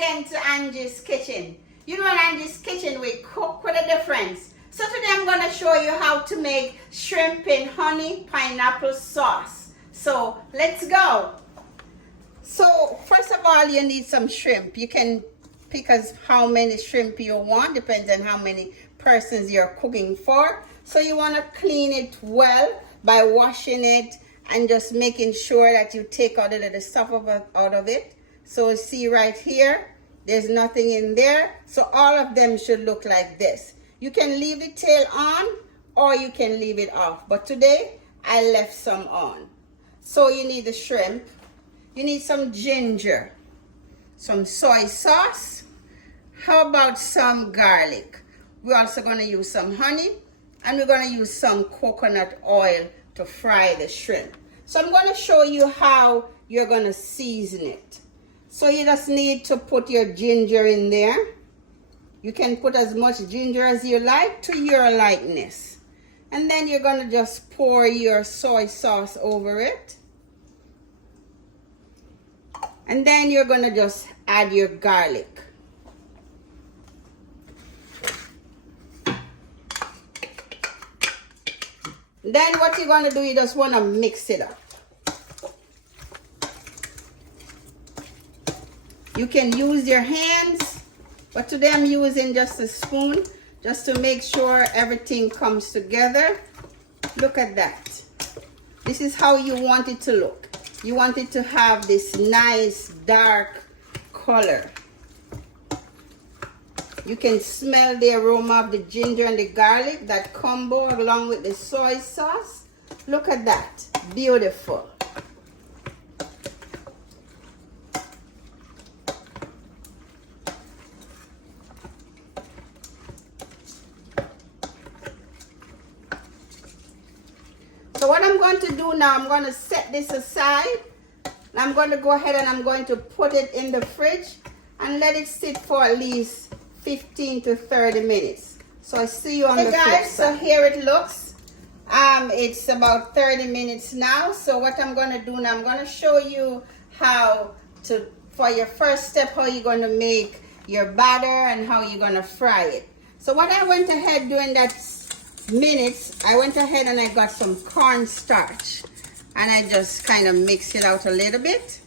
again to Angie's Kitchen. You know in Angie's Kitchen we cook with a difference. So today I'm going to show you how to make shrimp in honey pineapple sauce. So let's go. So first of all you need some shrimp. You can pick as how many shrimp you want, depends on how many persons you're cooking for. So you want to clean it well by washing it and just making sure that you take out the stuff out of it. So see right here, there's nothing in there. So all of them should look like this. You can leave the tail on or you can leave it off. But today, I left some on. So you need the shrimp. You need some ginger, some soy sauce. How about some garlic? We're also going to use some honey and we're going to use some coconut oil to fry the shrimp. So I'm going to show you how you're going to season it. So you just need to put your ginger in there. You can put as much ginger as you like to your likeness. And then you're going to just pour your soy sauce over it. And then you're going to just add your garlic. Then what you're going to do, you just want to mix it up. You can use your hands, but today I'm using just a spoon just to make sure everything comes together. Look at that. This is how you want it to look. You want it to have this nice dark color. You can smell the aroma of the ginger and the garlic, that combo along with the soy sauce. Look at that. Beautiful. So what I'm going to do now, I'm going to set this aside. And I'm going to go ahead and I'm going to put it in the fridge and let it sit for at least 15 to 30 minutes. So I see you on the flip side. Hey guys, so here it looks. It's about 30 minutes now. So what I'm going to do now, I'm going to show you how to, for your first step, how you're going to make your batter and how you're going to fry it. So what I went ahead doing that minutes, I went ahead and I got some cornstarch and I just kind of mix it out a little bit.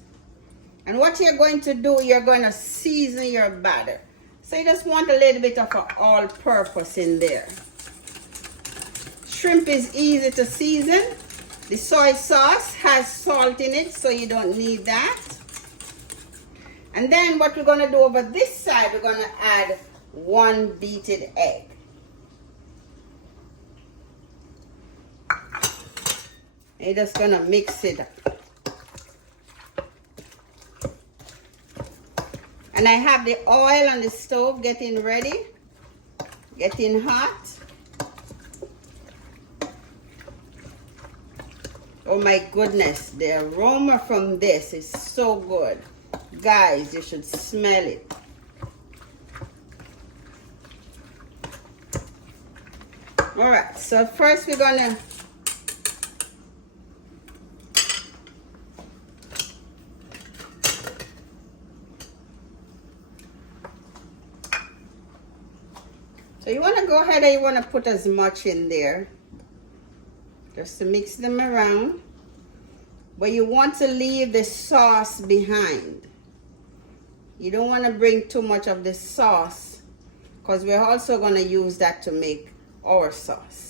And what you're going to do, you're going to season your batter. So you just want a little bit of an all-purpose in there. Shrimp is easy to season. The soy sauce has salt in it, so you don't need that. And then what we're going to do over this side, we're going to add 1 beaten egg. You're just going to mix it up. And I have the oil on the stove getting ready, getting hot. Oh my goodness, the aroma from this is so good. Guys, you should smell it. All right, so first we're gonna so you want to go ahead and you want to put as much in there just to mix them around, but you want to leave the sauce behind. You don't want to bring too much of the sauce because we're also going to use that to make our sauce.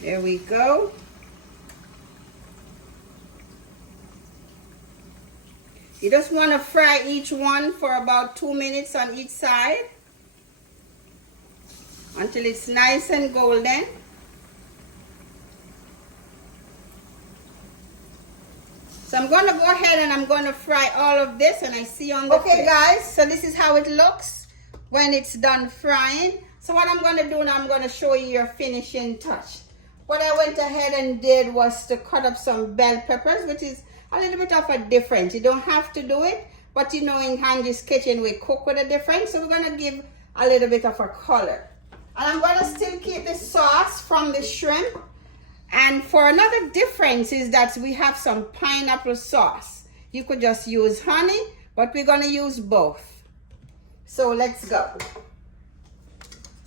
There we go. You just want to fry each one for about 2 minutes on each side until it's nice and golden. So I'm going to go ahead and I'm going to fry all of this, and I see on the Okay guys, so this is how it looks. when it's done frying. So what I'm going to do now, I'm going to show you your finishing touch. What I went ahead and did was to cut up some bell peppers, which is a little bit of a difference. You don't have to do it, but you know in Angie's Kitchen we cook with a difference, so we're going to give a little bit of a color. And I'm going to still keep the sauce from the shrimp. And for another difference is that we have some pineapple sauce. You could just use honey, but we're going to use both. So let's go.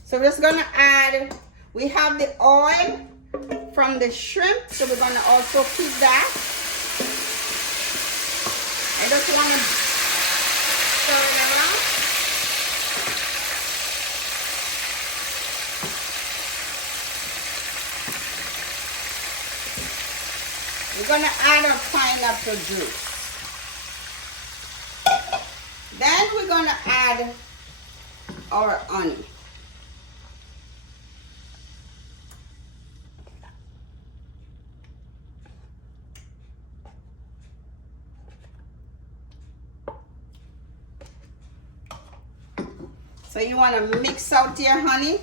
So we're just going to add, we have the oil from the shrimp, so we're going to also keep that. I just want to stir it around. We're going to add our pineapple juice. Then we're going to add our honey. So you want to mix out your honey.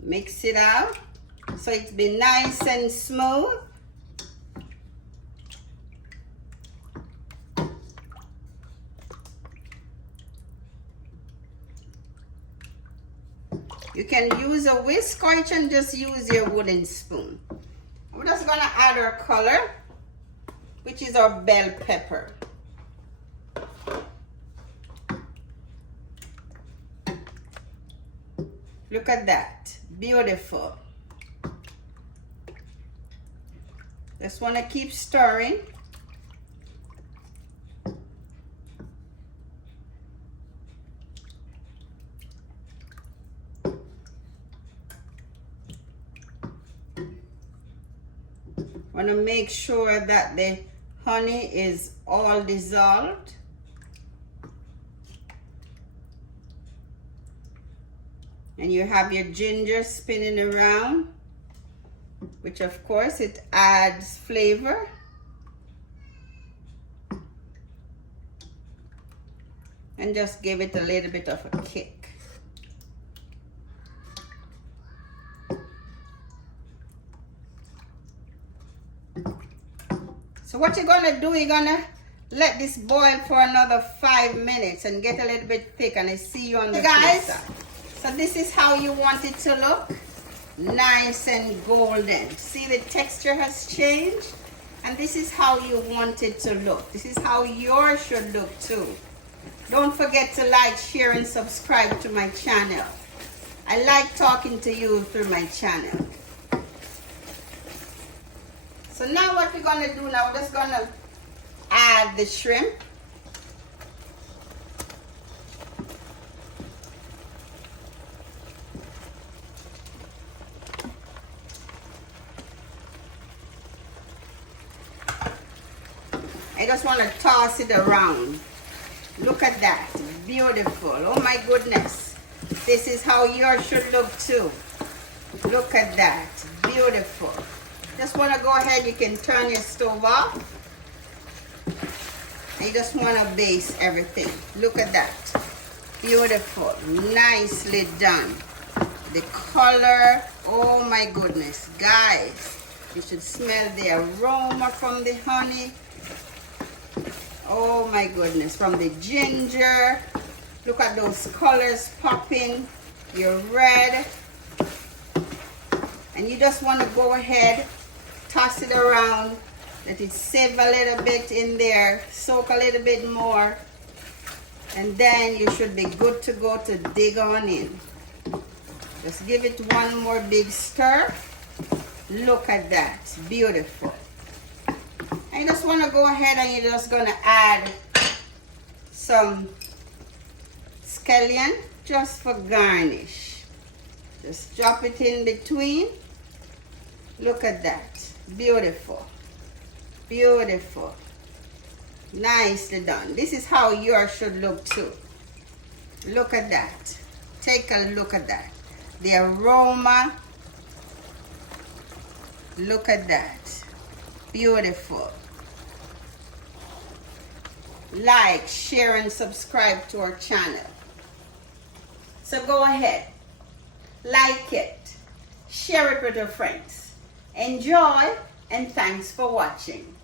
Mix it out so it's be nice and smooth. You can use a whisk or you can just use your wooden spoon. We're just going to add our color, which is our bell pepper. Look at that, beautiful. Just want to keep stirring. Want to make sure that the honey is all dissolved. And you have your ginger spinning around, which of course it adds flavor. And just give it a little bit of a kick. So what you're gonna do, you're gonna let this boil for another 5 minutes and get a little bit thick, and I see you on the guys. So this is how you want it to look, nice and golden. See, the texture has changed, and this is how you want it to look. This is how yours should look too. Don't forget to like, share, and subscribe to my channel. I like talking to you through my channel. So now what we're gonna do now, we're just gonna add the shrimp. I just want to toss it around. Look at that, beautiful. Oh my goodness. This is how yours should look too. Look at that, beautiful. Just want to go ahead, you can turn your stove off. I just want to baste everything. Look at that, beautiful, nicely done. The color, oh my goodness. Guys, you should smell the aroma from the honey. Oh my goodness, from the ginger. Look at those colors popping. Your red. And you just want to go ahead, toss it around, let it sieve a little bit in there, soak a little bit more, and then you should be good to go to dig on in. Just give it one more big stir. Look at that, beautiful. And you just want to go ahead and you're just going to add some scallion just for garnish. Just drop it in between. Look at that, beautiful, beautiful, nicely done. This is how yours should look too. Look at that, take a look at that, the aroma. Look at that, beautiful. like, share, and subscribe to our channel. So go ahead, like it, share it with your friends. Enjoy, and thanks for watching.